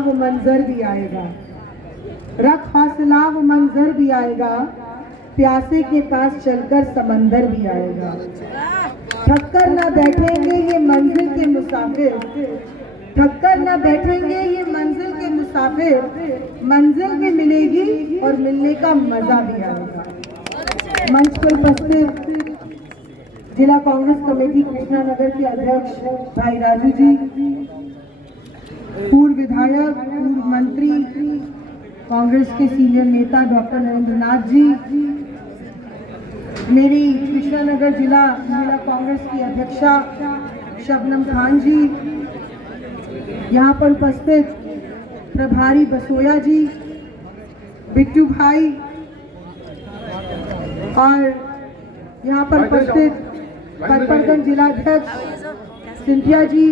वो मंजर भी आएगा, रख हौसला वो मंजर भी आएगा, प्यासे के पास चलकर समंदर भी आएगा। थककर ना बैठेंगे ये मंजिल के मुसाफिर, थककर ना बैठेंगे ये मंजिल के मुसाफिर, मंजिल भी मिलेगी और मिलने का मजा भी आएगा। मंच पर उपस्थित जिला कांग्रेस कमेटी कृष्णा नगर के अध्यक्ष भाई राजू जी, पूर्व विधायक, पूर्व मंत्री, कांग्रेस के सीनियर नेता डॉक्टर नरेंद्र नाथ जी, मेरी कृष्णा नगर जिला महिला कांग्रेस की अध्यक्षा शबनम खान जी, यहाँ पर उपस्थित प्रभारी बसोया जी, बिट्टू भाई, और यहाँ पर उपस्थित कटपरगंज जिला अध्यक्ष सिंधिया जी,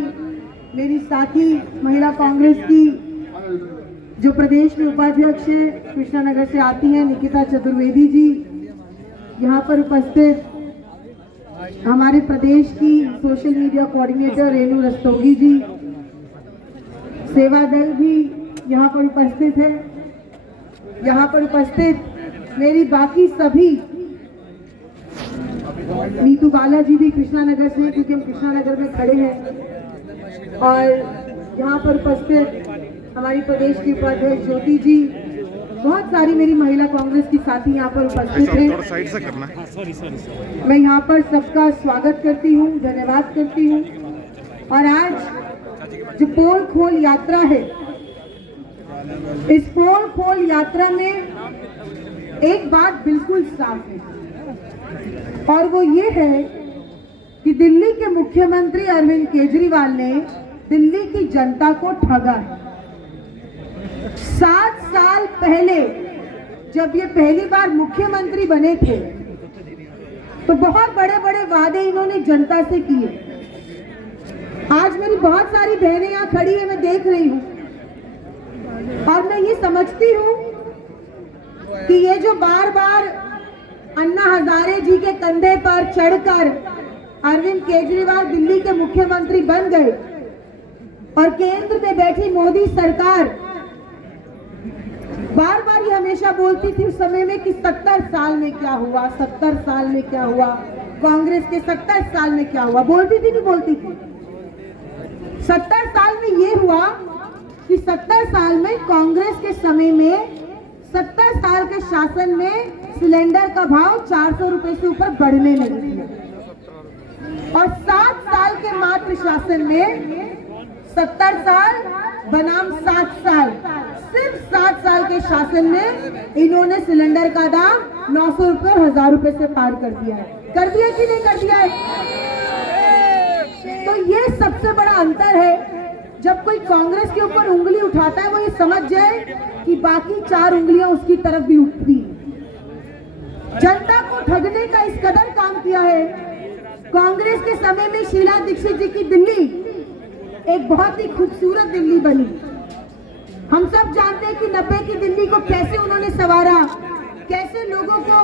मेरी साथी महिला कांग्रेस की जो प्रदेश में उपाध्यक्ष है कृष्णा नगर से आती हैं निकिता चतुर्वेदी जी, यहाँ पर उपस्थित हमारे प्रदेश की social media coordinator Renu Rastogi ji, Seva Dal भी यहाँ पर उपस्थित है, यहाँ पर उपस्थित मेरी बाकी सभी, नीतू बाला जी भी कृष्णा नगर से, क्योंकि हम कृष्णा नगर में खड़े हैं, और यहाँ पर उपस्थित हमारी प्रदेश की उपाध्यक्ष ज्योति जी, बहुत सारी मेरी महिला कांग्रेस की साथी यहाँ पर उपस्थित हैं। मैं यहाँ पर सबका स्वागत करती हूँ, धन्यवाद करती हूँ। और आज जो पोल खोल यात्रा है, इस पोल खोल यात्रा में एक बात बिल्कुल साफ है, और वो ये है कि दिल्ली के मुख्यमंत्री अरविंद केजरीवाल ने दिल्ली की जनता को ठगा है। 7 साल पहले जब ये पहली बार मुख्यमंत्री बने थे तो बहुत बड़े बड़े वादे इन्होंने जनता से किए। आज मेरी बहुत सारी बहनें यहाँ खड़ी है, मैं देख रही हूँ, और मैं ये समझती हूँ कि ये जो बार बार अन्ना हजारे जी के कंधे पर चढ़कर अरविंद केजरीवाल दिल्ली के मुख्यमंत्री बन गए, और केंद्र में बैठी मोदी सरकार बार बार ये हमेशा बोलती थी उस समय में कि 70 साल में क्या हुआ, 70 साल में क्या हुआ, कांग्रेस के 70 साल में क्या हुआ, बोलती थी नहीं बोलती थी। 70 साल में ये हुआ कि 70 साल में कांग्रेस के समय में 70 साल के शासन में सिलेंडर का भाव 400 रुपए से ऊपर बढ़ने लगी थी, और 7 साल के मात्र शासन में 70 साल बनाम 7 साल, सिर्फ 7 साल के शासन में इन्होंने सिलेंडर का दाम 900 रुपए और 1000 रुपए से पार कर दिया है। कर दिया कि नहीं कर दिया है? तो ये सबसे बड़ा अंतर है। जब कोई कांग्रेस के ऊपर उंगली उठाता है वो ये समझ जाए कि बाकी 4 उंगलियां उसकी तरफ भी उठती। जनता को ठगने का इस कदर काम किया है। कांग्रेस के समय में शीला दीक्षित जी की दिल्ली एक बहुत ही खूबसूरत दिल्ली बनी। हम सब जानते हैं कि 90 की दिल्ली को कैसे उन्होंने संवारा, कैसे लोगों को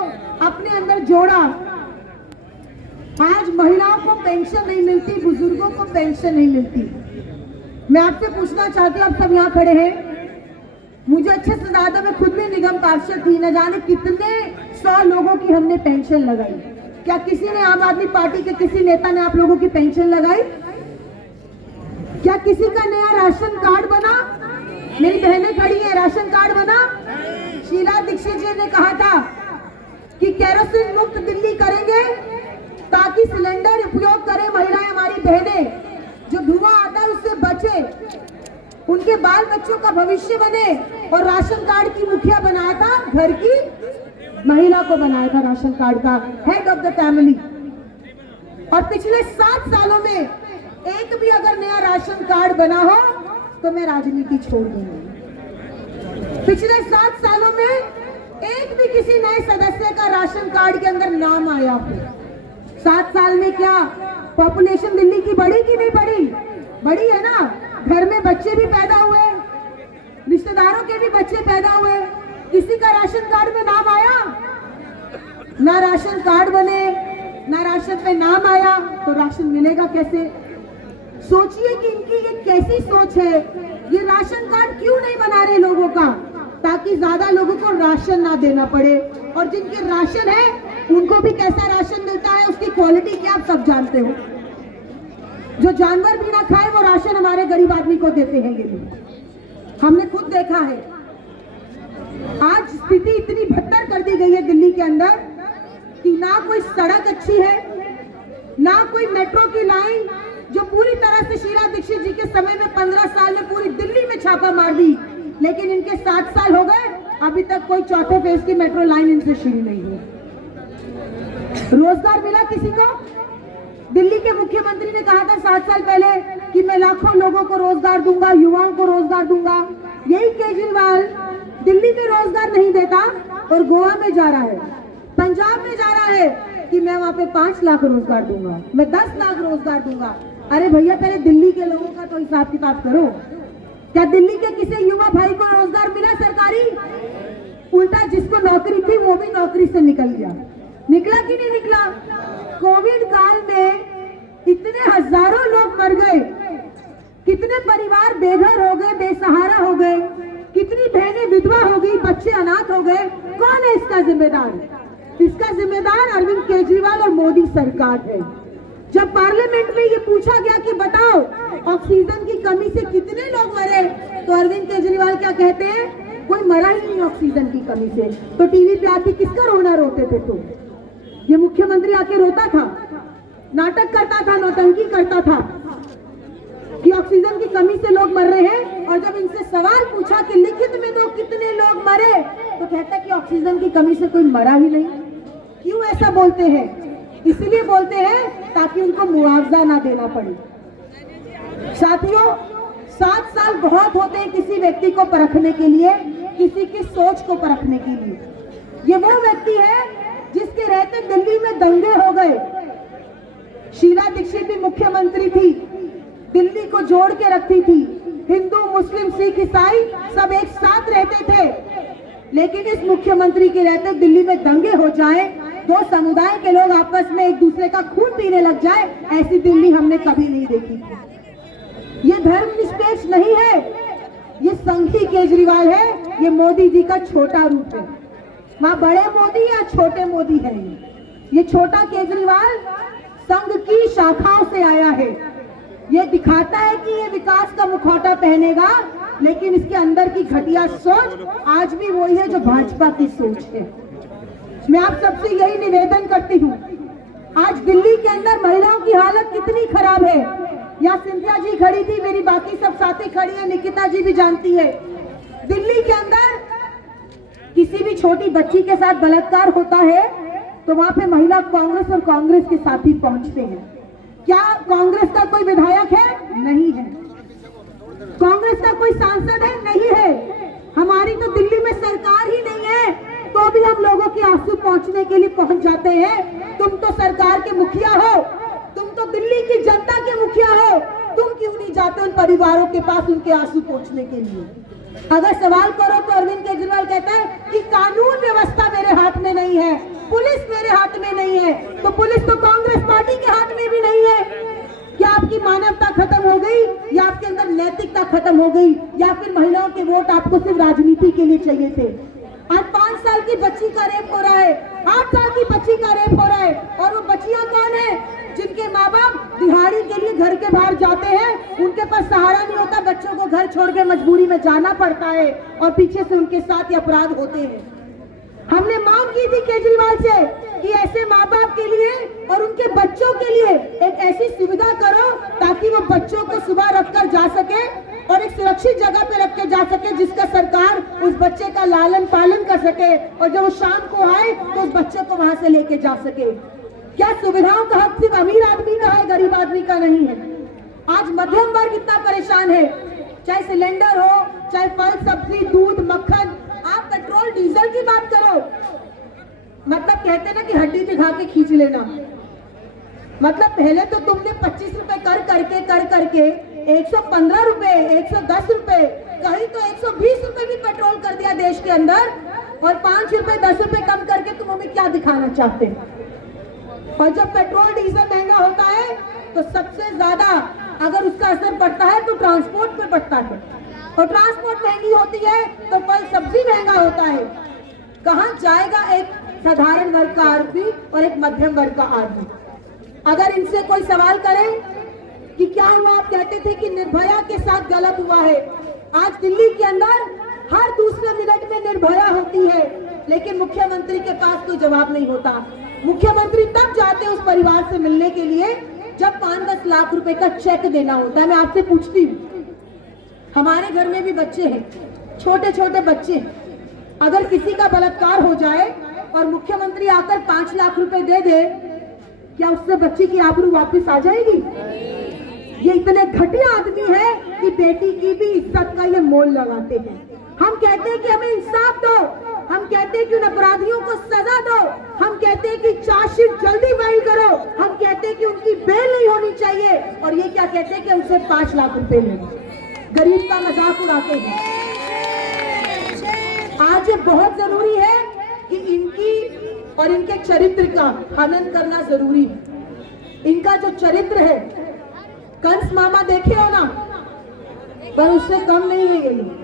अपने अंदर जोड़ा। आज महिलाओं को पेंशन नहीं मिलती, बुजुर्गों को पेंशन नहीं मिलती। मैं आपसे पूछना चाहती हूँ, आप सब यहाँ खड़े हैं, मुझे अच्छे से ज्यादा, मैं खुद भी निगम पार्षद थी, न जाने कितने 100 लोगों की हमने पेंशन लगाई। क्या किसी ने, आम आदमी पार्टी के किसी नेता ने आप लोगों की पेंशन लगाई? क्या किसी का नया राशन कार्ड बना? मेरी बहनें खड़ी है, राशन कार्ड बना? शीला दीक्षित जी ने कहा था कि केरोसिन मुक्त दिल्ली करेंगे ताकि सिलेंडर उपयोग करें महिलाएं, हमारी बहनें, जो धुआं आता है उससे बचे, उनके बाल बच्चों का भविष्य बने। और राशन कार्ड की मुखिया बनाया था, घर की महिला को बनाया था राशन कार्ड का हेड ऑफ द फैमिली। और पिछले 7 सालों में एक भी अगर नया राशन कार्ड बना हो तो मैं राजनीति छोड़ दूंगी। पिछले 7 सालों में एक भी किसी नए सदस्य का राशन कार्ड के अंदर नाम आया हो। 7 साल में क्या पॉपुलेशन दिल्ली की बढ़ी कि नहीं बढ़ी? बढ़ी है ना। घर में बच्चे भी पैदा हुए, रिश्तेदारों के भी बच्चे पैदा हुए, किसी का राशन कार्ड में नाम आया? ना राशन कार्ड बने, ना राशन पे नाम आया, तो राशन मिलेगा कैसे? सोचिए कि इनकी ये कैसी सोच है। ये राशन कार्ड क्यों रहे लोगों का, ताकि ज्यादा लोगों को राशन ना देना पड़े। और जिनके राशन है उनको भी कैसा राशन मिलता है, उसकी क्वालिटी क्या आप सब जानते हो। जो जानवर भी ना खाए वो राशन हमारे गरीब आदमी को देते हैं, ये लोग हमने खुद देखा है। आज स्थिति इतनी बदतर कर दी गई है दिल्ली के अंदर कि ना कोई सड़क अच्छी है, ना कोई मेट्रो की लाइन, जो पूरी तरह से शीला दीक्षित जी के समय में 15 साल में पूरी दिल्ली में छापा मार दी, लेकिन इनके 7 साल हो गए, अभी तक कोई चौथे फेज की मेट्रो लाइन इनसे शुरू नहीं हुई। रोजगार मिला किसी को? दिल्ली के मुख्यमंत्री ने कहा था 7 साल पहले कि मैं लाखों लोगों को रोजगार दूंगा, युवाओं को रोजगार दूंगा। यही केजरीवाल दिल्ली में रोजगार नहीं देता और गोवा में जा रहा है, पंजाब में जा रहा है कि मैं वहां पे 5 लाख रोजगार दूंगा, मैं 10 लाख रोजगार दूंगा। अरे भैया, पहले दिल्ली के लोगों का तो हिसाब किताब करो। क्या दिल्ली के किसी युवा भाई को रोजगार मिला सरकारी? उल्टा जिसको नौकरी थी वो भी नौकरी से निकल गया। निकला कि नहीं निकला? कोविड काल में इतने हजारों लोग मर गए, कितने परिवार बेघर हो गए, बेसहारा हो गए, कितनी बहनें विधवा हो गई, बच्चे अनाथ हो गए। कौन है इसका जिम्मेदार? इसका जिम्मेदार अरविंद केजरीवाल और मोदी सरकार है। जब पार्लियामेंट में ये पूछा गया कि बताओ ऑक्सीजन की कमी से कितने लोग मरे, तो अरविंद केजरीवाल क्या कहते हैं? कोई मरा ही नहीं ऑक्सीजन की कमी से। तो टीवी पे आके किसका रोना रोते थे? तो ये मुख्यमंत्री आके रोता था, नाटक करता था, नौटंकी करता था कि ऑक्सीजन की कमी से लोग मर रहे हैं। और जब इनसे सवाल पूछा कि लिखित में दो कितने लोग मरे, तो कहता कि ऑक्सीजन की कमी से कोई मरा ही नहीं। क्यों ऐसा बोलते हैं? इसलिए बोलते हैं ताकि उनको मुआवजा ना देना पड़े। साथियों, 7 साल बहुत होते हैं किसी व्यक्ति को परखने के लिए, किसी की सोच को परखने के लिए। ये वो व्यक्ति है जिसके रहते दिल्ली में दंगे हो गए। शीला दीक्षित भी मुख्यमंत्री थी, दिल्ली को जोड़ के रखती थी, हिंदू मुस्लिम सिख ईसाई सब एक साथ रहते थे। लेकिन इस मुख्यमंत्री के रहते दिल्ली में दंगे हो जाए, 2 समुदाय के लोग आपस में एक दूसरे का खून पीने लग जाए, ऐसी दिल्ली हमने कभी नहीं देखी। ये धर्मनिरपेक्ष नहीं है, ये संघी केजरीवाल है, ये मोदी जी का छोटा रूप है। वहां बड़े मोदी या छोटे मोदी है? ये छोटा केजरीवाल संघ की शाखाओं से आया है। ये दिखाता है कि ये विकास का मुखौटा पहनेगा, लेकिन इसके अंदर की घटिया सोच आज भी वही है जो भाजपा की सोच है। मैं आप सबसे यही निवेदन करती हूँ, आज दिल्ली के अंदर महिलाओं की हालत कितनी खराब है। यहाँ सिंधिया जी खड़ी थी, मेरी बाकी सब साथी खड़ी है, निकिता जी भी जानती है। दिल्ली के अंदर किसी भी छोटी बच्ची के साथ बलात्कार होता है तो वहां पे महिला कांग्रेस और कांग्रेस के साथी पहुंचते हैं। क्या कांग्रेस का कोई विधायक है? नहीं है। कांग्रेस का कोई सांसद है? नहीं है। हमारी तो दिल्ली में सरकार ही नहीं है, तो भी हम लोगों के आंसू पहुंचने के लिए पहुंच जाते हैं। तुम तो सरकार के मुखिया हो, तुम तो दिल्ली की जनता के मुखिया हो, तुम क्यों नहीं जाते उन परिवारों के पास उनके आंसू पहुंचने के लिए? अगर सवाल करो तो अरविंद केजरीवाल कहता है कि कानून व्यवस्था मेरे हाथ में नहीं है, पुलिस मेरे हाथ में नहीं है। तो पुलिस तो कांग्रेस पार्टी के हाथ में भी नहीं है। क्या आपकी मानवता खत्म हो गई, या आपके अंदर नैतिकता खत्म हो गई, या फिर महिलाओं के वोट आपको सिर्फ राजनीति के लिए चाहिए थे? आज 5 साल की बच्ची का रेप हो रहा है, 8 साल की बच्ची का रेप हो रहा है, और वो बच्चियां कौन है? जिनके माँ बाप दिहाड़ी के लिए घर के बाहर जाते हैं, उनके पास सहारा नहीं होता, बच्चों को घर छोड़ के मजबूरी में जाना पड़ता है, और पीछे से उनके साथ ये अपराध होते हैं। हमने मांग की थी केजरीवाल से कि ऐसे माँ बाप के लिए और उनके बच्चों के लिए एक ऐसी सुविधा करो ताकि वो बच्चों को सुबह रखकर जा सके और एक सुरक्षित जगह पे रख के जा सके, जिसका सरकार उस बच्चे का लालन पालन कर सके, और जब वो शाम को आए तो उस बच्चे को वहां से लेके जा सके। क्या सुविधाओं का हक सिर्फ अमीर आदमी का है, गरीब आदमी का नहीं है? आज मध्यम वर्ग इतना परेशान है, चाहे सिलेंडर हो, चाहे फल सब्जी दूध मक्खन, आप पेट्रोल डीजल की बात करो, मतलब कहते ना कि हड्डी दिखा के खींच लेना। मतलब पहले तो तुमने 25 रुपए कर करके 115 रुपए, 110 रुपए, कहीं तो 120 रुपए भी पेट्रोल कर दिया देश के अंदर, और 5 रुपए 10 रुपए कम करके तुम हमें क्या दिखाना चाहते हैं? और जब पेट्रोल डीजल महंगा होता है तो सबसे ज्यादा अगर उसका असर पड़ता है तो ट्रांसपोर्ट पे पड़ता है। और ट्रांसपोर्ट महंगी होती है तो फल सब्जी महंगा होता है। कहाँ जाएगा एक साधारण वर्ग का आदमी और एक मध्यम वर्ग का आदमी? अगर इनसे कोई सवाल करे कि क्या हुआ, आप कहते थे कि निर्भया के साथ गलत हुआ है। आज दिल्ली के अंदर हर दूसरे मिनट में निर्भया होती है, लेकिन मुख्यमंत्री के पास कोई जवाब नहीं होता। मुख्यमंत्री तब जाते हैं उस परिवार से मिलने के लिए जब 5-10 लाख रुपए का चेक देना होता है। मैं आपसे पूछती हूँ, हमारे घर में भी बच्चे हैं, छोटे छोटे बच्चे, अगर किसी का बलात्कार हो जाए और मुख्यमंत्री आकर 5 लाख रुपए दे दे, क्या उससे बच्चे की आबरू वापस आ जाएगी? ये इतने घटिया आदमी है कि बेटी की भी इज्जत का ये मोल लगाते हैं। हम कहते हैं कि हमें इंसाफ दो, हम कहते हैं कि उन अपराधियों को सजा दो, हम कहते हैं कि चार्जशीट जल्दी फाइल करो, हम कहते हैं कि उनकी बेल नहीं होनी चाहिए, और ये क्या कहते हैं कि उनसे 5 लाख रुपए ले, गरीब का मजाक उड़ाते हैं। आज ये बहुत जरूरी है कि इनकी और इनके चरित्र का हनन करना जरूरी है। इनका जो चरित्र है, कंस मामा देखे हो ना, पर उससे कम नहीं है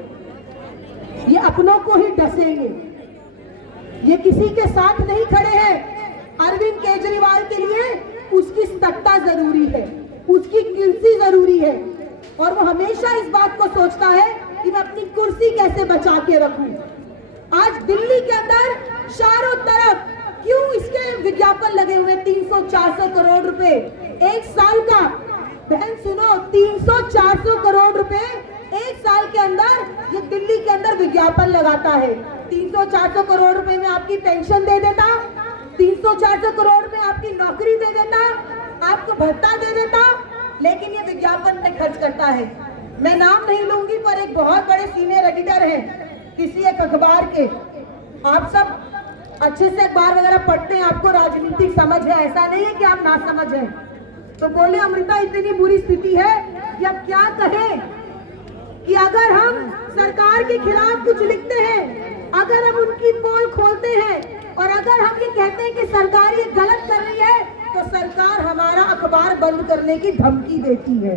ये अपनों को ही डसेंगे, ये किसी के साथ नहीं खड़े हैं। अरविंद केजरीवाल के लिए उसकी सत्ता जरूरी है, उसकी कुर्सी जरूरी है, और वो हमेशा इस बात को सोचता है कि मैं अपनी कुर्सी कैसे बचा के रखूं। आज दिल्ली के अंदर चारों तरफ क्यों इसके विज्ञापन लगे हुए, 300-400 करोड़ रुपए एक साल का। बहन सुनो, 300-400 करोड़ रुपए एक साल के अंदर ये दिल्ली के अंदर विज्ञापन लगाता है। 300-400 करोड़ रुपए में आपकी पेंशन दे देता, 300-400 करोड़ में आपकी नौकरी दे देता, आपको भत्ता दे देता, लेकिन ये विज्ञापन पे खर्च करता है। मैं नाम नहीं लूंगी, पर एक बहुत बड़े सीनियर एडिटर हैं किसी एक अखबार के, आप सब अच्छे से अखबार वगैरह पढ़ते हैं, आपको राजनीतिक समझ है, ऐसा नहीं है कि आप ना समझ हैं। तो बोले अमृता इतनी बुरी स्थिति है कि अब क्या कहें कि अगर हम सरकार के खिलाफ कुछ लिखते हैं, अगर हम उनकी पोल खोलते हैं, और अगर हम ये कहते हैं कि सरकार ये गलत कर रही है, तो सरकार हमारा अखबार बंद करने की धमकी देती है।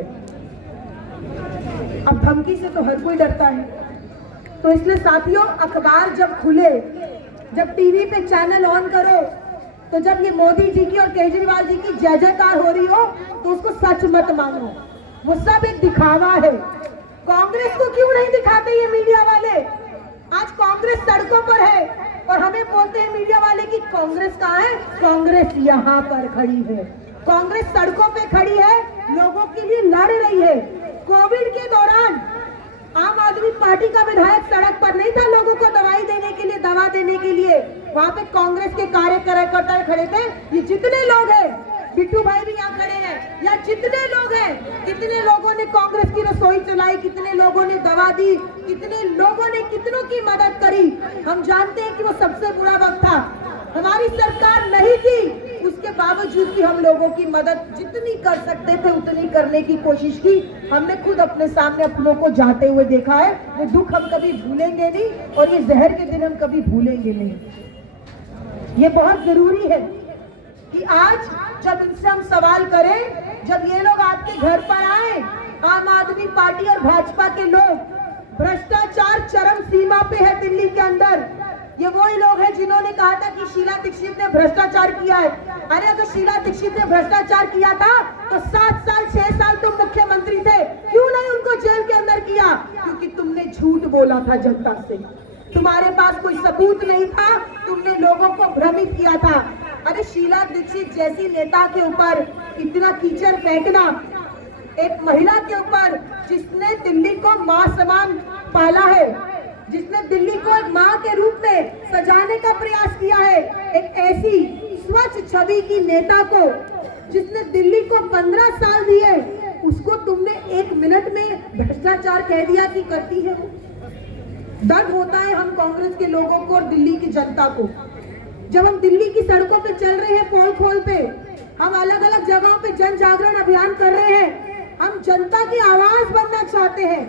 अब धमकी से तो हर कोई डरता है, तो इसलिए साथियों, अखबार जब खुले, जब टीवी पे चैनल ऑन करो, तो जब ये मोदी जी की और केजरीवाल जी की जय जयकार हो रही हो, तो उसको सच मत मानो, वो सब एक दिखावा है। कांग्रेस को क्यों नहीं दिखाते ये मीडिया वाले? आज कांग्रेस सड़कों पर है और हमें बोलते हैं मीडिया वाले कि कांग्रेस कहाँ है? कांग्रेस यहाँ पर खड़ी है, कांग्रेस सड़कों पे खड़ी है, लोगों के लिए लड़ रही है। कोविड के दौरान आम आदमी पार्टी का विधायक सड़क पर नहीं था लोगों को दवाई देने के लिए, दवा देने के लिए, वहां पे कांग्रेस के कार्यकर्ता खड़े थे। ये जितने लोग हैं, बिट्टू भाई भी यहाँ खड़े हैं, या जितने लोग हैं, कितने लोगों ने कांग्रेस की रसोई चलाई, कितने लोगों ने दवा दी, कितने लोगों ने कितनों की मदद करी। हम जानते हैं कि वो सबसे बुरा वक्त था, हमारी सरकार नहीं थी, उसके बावजूद भी हम लोगों की मदद जितनी कर सकते थे उतनी करने की कोशिश की। हमने खुद अपने सामने अपनों को जाते हुए देखा है, वो दुख हम कभी भूलेंगे नहीं, और ये जहर के दिन हम कभी भूलेंगे नहीं। ये बहुत जरूरी है कि आज जब इनसे हम सवाल करें, जब ये लोग आपके घर पर आए, आम आदमी पार्टी और भाजपा के लोग, भ्रष्टाचार चरम सीमा पे है दिल्ली के अंदर। ये वही लोग हैं जिन्होंने कहा था कि शीला दीक्षित ने भ्रष्टाचार किया है। अरे अगर शीला दीक्षित ने भ्रष्टाचार किया था तो 7 साल 6 साल तुम मुख्यमंत्री थे, क्यों नहीं उनको जेल के अंदर किया? क्योंकि तुमने झूठ बोला था जनता से, तुम्हारे पास कोई सबूत नहीं था, तुमने लोगों को भ्रमित किया था। अरे शीला दीक्षित जैसी नेता के ऊपर इतना कीचड़ फेंकना, एक महिला के ऊपर जिसने दिल्ली को मां समान पाला है, जिसने दिल्ली को एक मां के रूप में सजाने का प्रयास किया है, एक ऐसी स्वच्छ छवि की नेता को जिसने दिल्ली को 15 साल दिए, उसको तुमने 1 मिनट में भ्रष्टाचार कह दिया कि करती है वो। दर्द होता है हम कांग्रेस के लोगों को और दिल्ली की जनता को। जब हम दिल्ली की सड़कों पे चल रहे हैं, पोल खोल पे, हम अलग अलग जगहों पे जन जागरण अभियान कर रहे हैं, हम जनता की आवाज बनना चाहते हैं,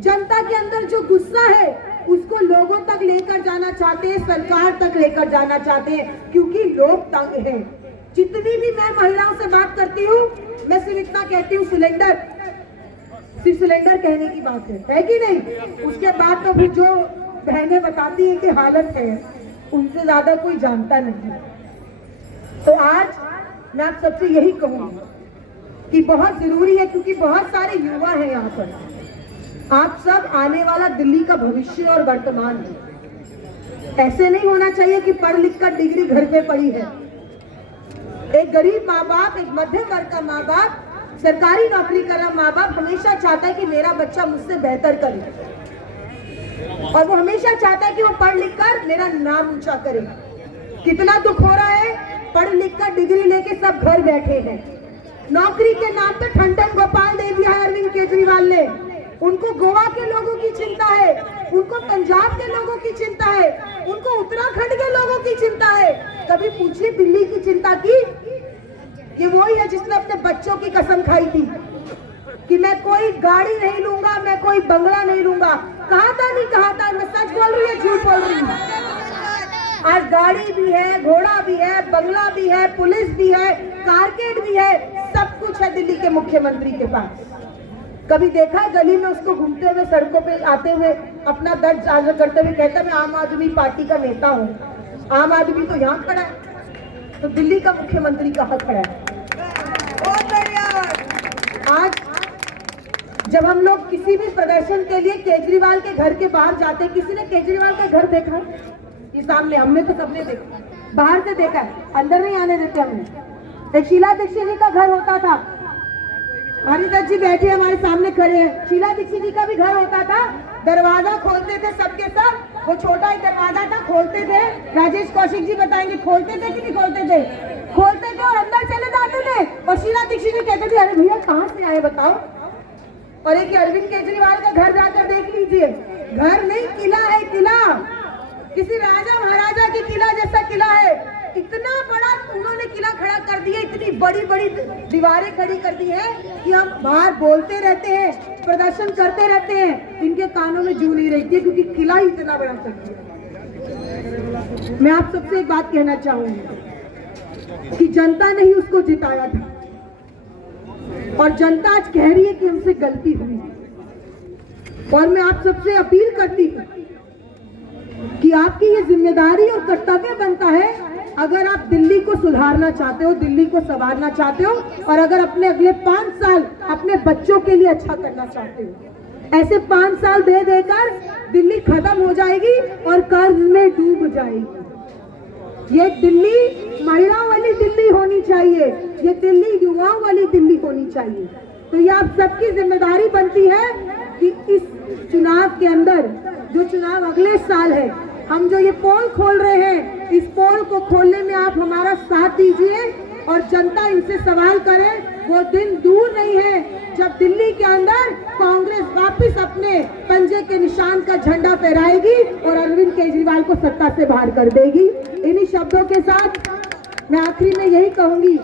जनता के अंदर जो गुस्सा है उसको लोगों तक लेकर जाना चाहते हैं, सरकार तक लेकर जाना चाहते हैं, क्योंकि लोग तंग हैं। जितनी भी मैं महिलाओं से बात करती हूँ, मैं सिर्फ इतना कहती हूँ, सिलेंडर सिर्फ सिलेंडर कहने की बात है कि नहीं? उसके बाद तो फिर जो बहनें बताती है कि हालत है, उनसे ज्यादा कोई जानता नहीं। तो आज मैं आप सबसे यही कहूंगी कि बहुत जरूरी है, क्योंकि बहुत सारे युवा हैं यहाँ पर। आप सब आने वाला दिल्ली का भविष्य और वर्तमान है। ऐसे नहीं होना चाहिए कि पढ़ लिख कर डिग्री घर पे पड़ी है। एक गरीब माँ बाप, एक मध्यम वर्ग का माँ बाप, सरकारी नौकरी कर रहा माँ बाप हमेशा चाहता है कि मेरा बच्चा मुझसे बेहतर करे, और वो हमेशा चाहता है कि वो पढ़ लिख कर मेरा नाम ऊंचा करे। कितना दुख हो रहा है, पढ़ लिख कर डिग्री लेके सब घर बैठे हैं। नौकरी के नाम पे ठंडन गोपाल दे दिया है अरविंद केजरीवाल ने। उनको गोवा के लोगों की चिंता है, उनको पंजाब के लोगों की चिंता है, उनको उत्तराखंड के लोगों की चिंता है। कभी पूछिए दिल्ली की चिंता की? ये वही है जिसने अपने बच्चों की कसम खाई थी कि मैं कोई गाड़ी नहीं लूंगा, मैं कोई बंगला नहीं लूंगा। कहा था नहीं कहा था? मैं सच बोल रही हूँ झूठ बोल रही हूँ? आज गाड़ी भी है, घोड़ा भी है, बंगला भी है, पुलिस भी है, कारकेड भी है, सब कुछ है दिल्ली के मुख्यमंत्री के पास। कभी देखा गली में उसको घूमते हुए, सड़कों पे आते हुए, अपना दर्द जाहिर करते हुए कहता मैं आम आदमी पार्टी का नेता हूँ? आम आदमी तो यहाँ खड़ा है, तो दिल्ली का मुख्यमंत्री कहाँ खड़ा है? आज जब हम लोग किसी भी प्रदर्शन के लिए केजरीवाल के घर के बाहर जाते हैं, किसी ने केजरीवाल का घर देखा है? ये सामने, हमने तो सबने देखा, बाहर से देखा है, अंदर नहीं आने देते हमने। एक शीला दीक्षित जी का घर होता था, हरिदत्त जी बैठे हमारे सामने खड़े हैं। शीला दीक्षित जी का भी घर होता था, दरवाजा खोलते थे सबके सब, वो छोटा ही दरवाजा था, खोलते थे। राजेश कौशिक जी बताएंगे खोलते थे कि नहीं खोलते थे? खोलते थे और अंदर चले जाते थे, और शीला दीक्षित जी कहते थे अरे भैया कहाँ से आए बताओ। और एक अरविंद केजरीवाल का घर जाकर देख लीजिए, घर नहीं किला है, किला, किसी राजा महाराजा की किला जैसा किला है। इतना बड़ा उन्होंने किला खड़ा कर दिया, इतनी बड़ी बड़ी दीवारें खड़ी कर दी है कि हम बाहर बोलते रहते हैं, प्रदर्शन करते रहते हैं, इनके कानों में जू नहीं रहती है, क्योंकि किला ही इतना बड़ा कर दिया। मैं आप सबसे एक बात कहना चाहूंगी कि जनता ने ही उसको जिताया था, और जनता आज कह रही है कि हमसे गलती हुई। और मैं आप सबसे अपील करती हूँ कि आपकी ये जिम्मेदारी और कर्तव्य बनता है, अगर आप दिल्ली को सुधारना चाहते हो, दिल्ली को संवारना चाहते हो, और अगर अपने अगले 5 साल अपने बच्चों के लिए अच्छा करना चाहते हो। ऐसे 5 साल दे देकर दिल्ली खत्म हो जाएगी और कर्ज में डूब जाएगी। ये दिल्ली महिलाओं वाली दिल्ली होनी चाहिए, ये दिल्ली युवाओं वाली दिल्ली होनी चाहिए। तो ये आप सबकी जिम्मेदारी बनती है कि इस चुनाव के अंदर, जो चुनाव अगले साल है, हम जो ये पोल खोल रहे हैं, इस पोल को खोलने में आप हमारा साथ दीजिए और जनता इनसे सवाल करे। वो दिन दूर नहीं है जब दिल्ली के अंदर कांग्रेस वापस अपने पंजे के निशान का झंडा फहराएगी और अरविंद केजरीवाल को सत्ता से बाहर कर देगी। इन्हीं शब्दों के साथ मैं आखिरी में यही कहूंगी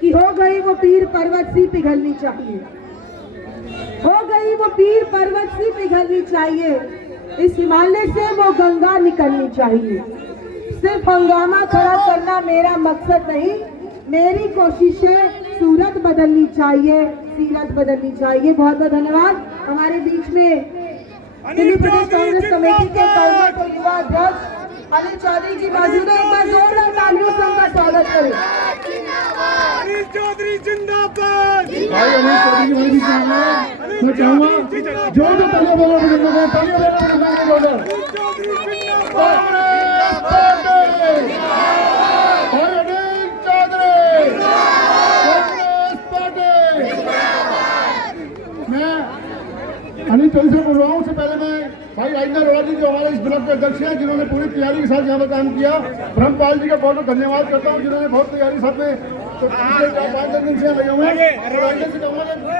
कि हो गई वो पीर पर्वत सी पिघलनी चाहिए, हो गई वो पीर पर्वत सी पिघलनी चाहिए, इस हिमालय से वो गंगा निकलनी चाहिए। सिर्फ हंगामा खड़ा करना मेरा मकसद नहीं, मेरी कोशिशें सूरत बदलनी चाहिए, सीरत बदलनी चाहिए। बहुत बहुत धन्यवाद। हमारे बीच में दिल्ली प्रदेश कांग्रेस कमेटी के कांग्रेस और युवा अध्यक्ष अनिल चौधरी जी मौजूद है। एक बार जोरदार तालियों से उनका स्वागत करें। अनिल चौधरी जिंदाबाद। भाई अनिल चौधरी जी मैं चाहूंगा जोर से तालियां बजाओ, तालियां बजाओ। अनिल चौधरी जिंदाबाद। भाई अनिल चौधरी कांग्रेस पार्टी। मैं अनिल चौधरी से बोल रहा हूँ। उससे पहले मैं भाई राजेंद्र अरोड़ा जी जो हमारे इस ब्लॉक के अध्यक्ष हैं, जिन्होंने पूरी तैयारी के साथ यहाँ पर काम किया, ब्रह्मपाल जी का बहुत बहुत धन्यवाद करता हूँ, जिन्होंने बहुत तैयारी साथ में 5-10 दिन से लगे हुए हैं।